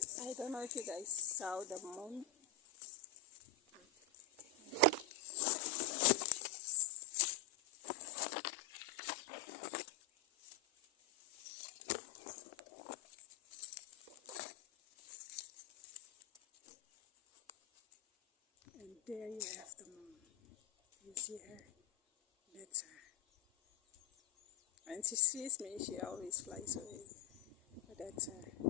I don't know if you guys saw the moon. And there you have the moon. You see her? That's her. When she sees me, she always flies away. But that's her.